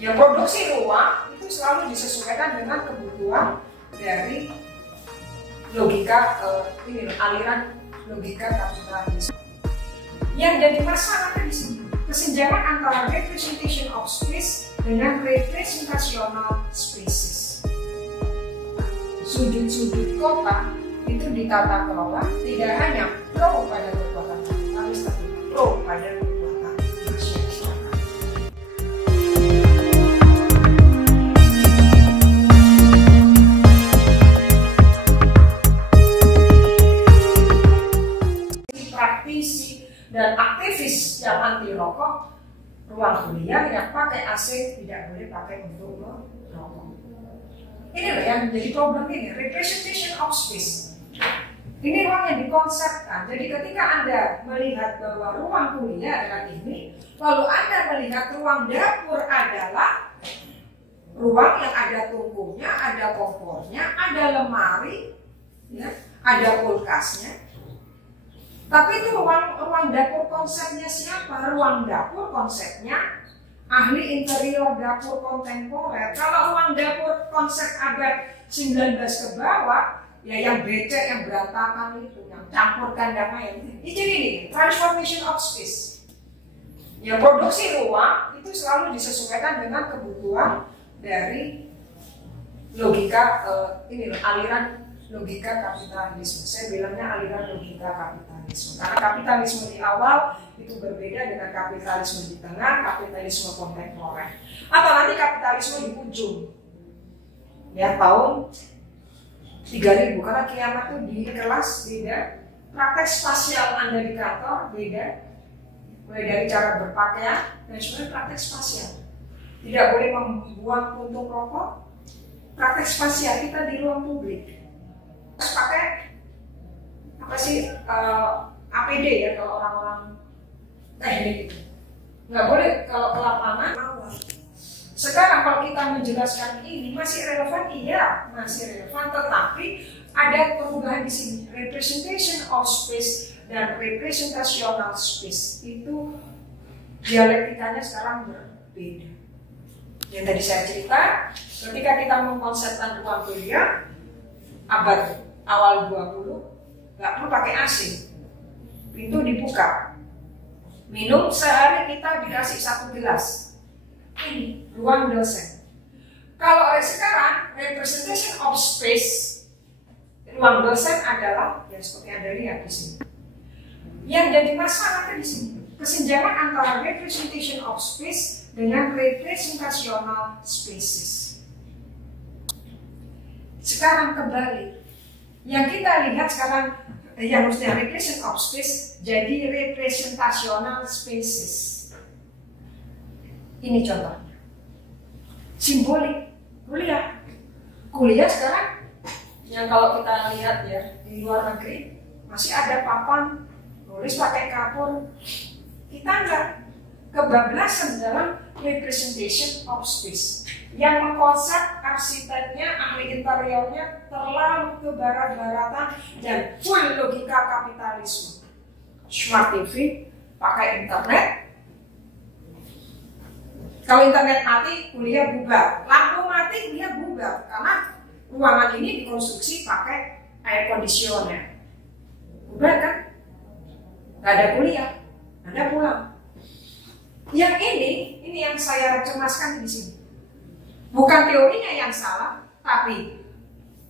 Ya, produksi ruang itu selalu disesuaikan dengan kebutuhan dari logika aliran logika kapitalisme. Yang jadi masalah di sini kesenjangan antara representation of space dengan representational spaces. Sudut-sudut kota itu ditata kelola tidak hanya pro pada kekuatan kapitalis, tapi pro pada kekuatan masyarakat. Praktisi dan aktivis yang anti rokok, ruang kuliah yang pakai AC tidak boleh pakai untuk merokok. Ini loh yang menjadi problem ini, representation of space. Ini ruang yang dikonsepkan. Jadi ketika Anda melihat bahwa ruang kuliah adalah ini, lalu Anda melihat ruang dapur adalah ruang yang ada tungkunya, ada kompornya, ada lemari, ya, ada kulkasnya. Tapi itu ruang dapur konsepnya siapa? Ruang dapur konsepnya ahli interior dapur kontemporer. Kalau ruang dapur konsep abad 19 ke bawah, ya yang becek, yang berantakan itu, yang campurkan damai ini. Jadi ini transformation of space. Ya, produksi ruang itu selalu disesuaikan dengan kebutuhan dari logika aliran logika kapitalisme. Saya bilangnya aliran logika kapitalisme. Karena kapitalisme di awal itu berbeda dengan kapitalisme di tengah, kapitalisme kontemporer. Atau nanti kapitalisme di ujung. Ya, tahun 3000, karena kiamat itu di kelas beda. Praktek spasial Anda di kantor beda. Mulai dari cara berpakaian dan sebenarnya praktek spasial. Tidak boleh membuang puntung rokok. Praktek spasial kita di ruang publik. Terus pakai apa sih APD ya kalau orang-orang teknik itu. Nggak boleh kalau ke lapangan. Sekarang kalau kita menjelaskan ini masih relevan, iya masih relevan, tetapi ada perubahan di sini. Representation of space dan representational space itu dialektikanya sekarang berbeda. Yang tadi saya cerita, ketika kita mengkonsepkan ruang kuliah abad awal 20, nggak perlu pakai AC, pintu dibuka, minum sehari kita dikasih 1 gelas. Ini ruang dosen. Kalau sekarang representation of space, ruang dosen adalah yang seperti Anda lihat di sini. Yang jadi masalah di sini kesenjangan antara representation of space dengan representational spaces. Sekarang kembali, yang kita lihat sekarang yang harusnya representation of space jadi representational spaces. Ini contohnya, simbolik kuliah. Kuliah sekarang yang kalau kita lihat ya di luar negeri masih ada papan tulis pakai kapur. Kita enggak, kebablasan dalam representation of space. Yang mengkonsep arsiteknya, ahli interiornya terlalu ke barat-baratan dan full logika kapitalisme. Smart TV, pakai internet. Kalau internet mati, kuliah bubar. Lampu mati, kuliah bubar. Karena ruangan ini dikonstruksi pakai air conditioner. Bubar kan? Gak ada kuliah, Anda pulang. Yang ini yang saya cemaskan di sini. Bukan teorinya yang salah, tapi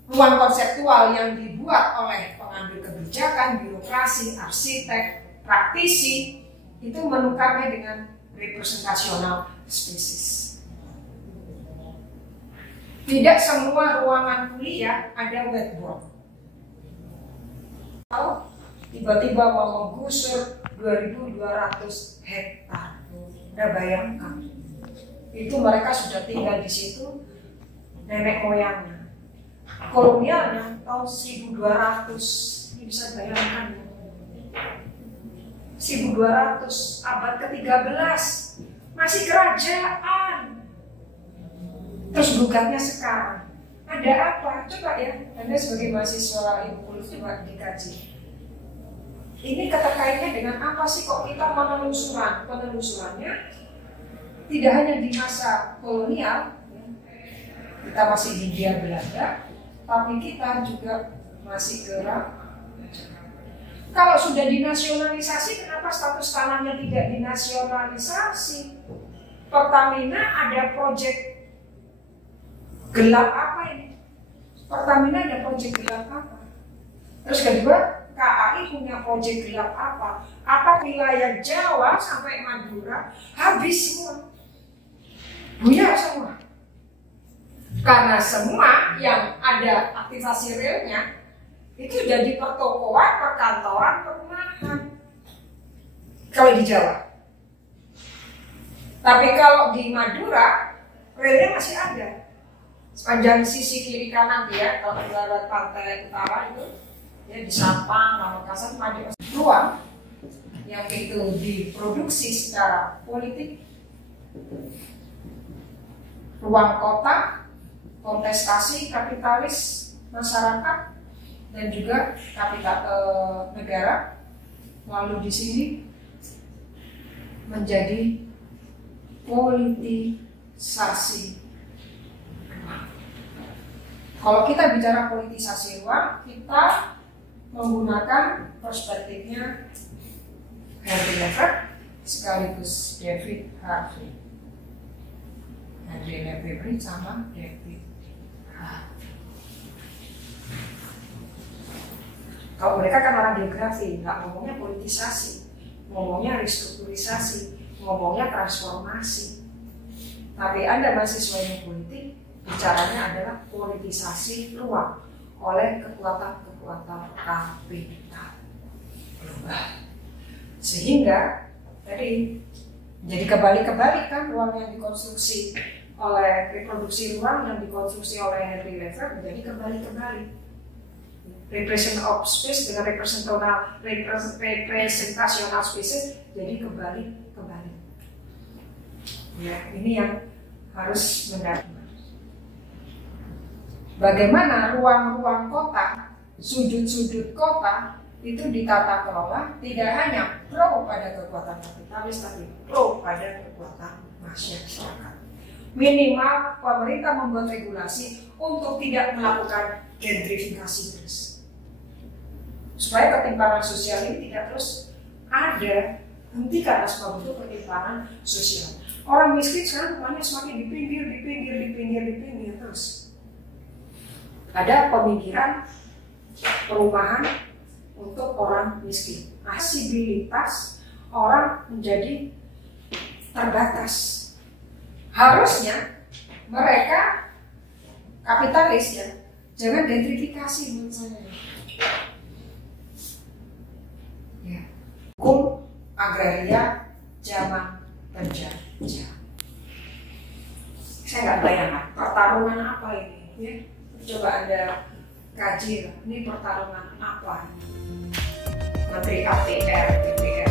ruang konseptual yang dibuat oleh pengambil kebijakan, birokrasi, arsitek, praktisi, itu menukarnya dengan representational spaces. Tidak semua ruangan kuliah ada whiteboard. Tiba-tiba mau menggusur 2.200 hektar. Anda bayangkan, itu mereka sudah tinggal di situ nenek moyangnya. Kolonialnya tahun 1200, ini bisa bayangkan. 1200, abad ke-13, masih kerajaan. Terus gugatnya sekarang, ada apa? Coba ya, Anda sebagai mahasiswa ilmu coba dikaji. Ini keterkaitannya dengan apa sih kok kita penelusurannya tidak hanya di masa kolonial, kita masih di Hindia Belanda, tapi kita juga masih gerak. Kalau sudah dinasionalisasi, kenapa status tanahnya tidak dinasionalisasi? Pertamina ada proyek gelap apa ini? Pertamina ada proyek gelap apa? Terus kedua, KAI punya proyek gelap apa? Apa wilayah Jawa sampai Madura habis semua? Buyar semua. Karena semua yang ada aktivasi realnya itu jadi pertokoan, perkantoran, perumahan. Kalau di Jawa. Tapi kalau di Madura, relnya masih ada. Sepanjang sisi kiri kanan dia, kalau lewat pantai utara itu, ya di Sampang, Pamekasan, Madiun, ruang yang itu diproduksi secara politik, ruang kota, kontestasi kapitalis masyarakat dan juga kapital negara, lalu di sini menjadi politisasi. Kalau kita bicara politisasi ruang, kita menggunakan perspektifnya Henry Lefebvre sekaligus David Harvey. Henry Lefebvre sama David Harvey. Kalau mereka kan orang geografi, nggak ngomongnya politisasi, ngomongnya restrukturisasi, ngomongnya transformasi. Tapi Anda mahasiswa yang politik, bicaranya adalah politisasi ruang oleh kekuatan-kekuatan kapital global. Sehingga tadi jadi kebalik-kebalik kan, ruang yang dikonstruksi oleh reproduksi ruang yang dikonstruksi oleh Henry Lefebvre menjadi kebalik-kebalik. Representation of space dengan representational species jadi kebalik-kebalik. Ya, ini yang harus mendapat. Bagaimana ruang-ruang kota, sudut-sudut kota itu ditata kelola tidak hanya pro pada kekuatan kapitalis, tapi pro pada kekuatan masyarakat. Minimal pemerintah membuat regulasi untuk tidak melakukan gentrifikasi terus, supaya ketimpangan sosial ini tidak terus ada. Hentikan sebab itu ketimpangan sosial. Orang miskin sekarang rumahnya semakin di pinggir terus. Ada pemikiran perumahan untuk orang miskin. Aksibilitas orang menjadi terbatas. Harusnya mereka kapitalis ya, jangan gentrifikasi menurut saya. Ya. Hukum agraria zaman penjajah. Saya nggak bayangkan pertarungan apa ini. Ya. Coba Anda kaji, ini pertarungan apa? Menteri APR, DPR,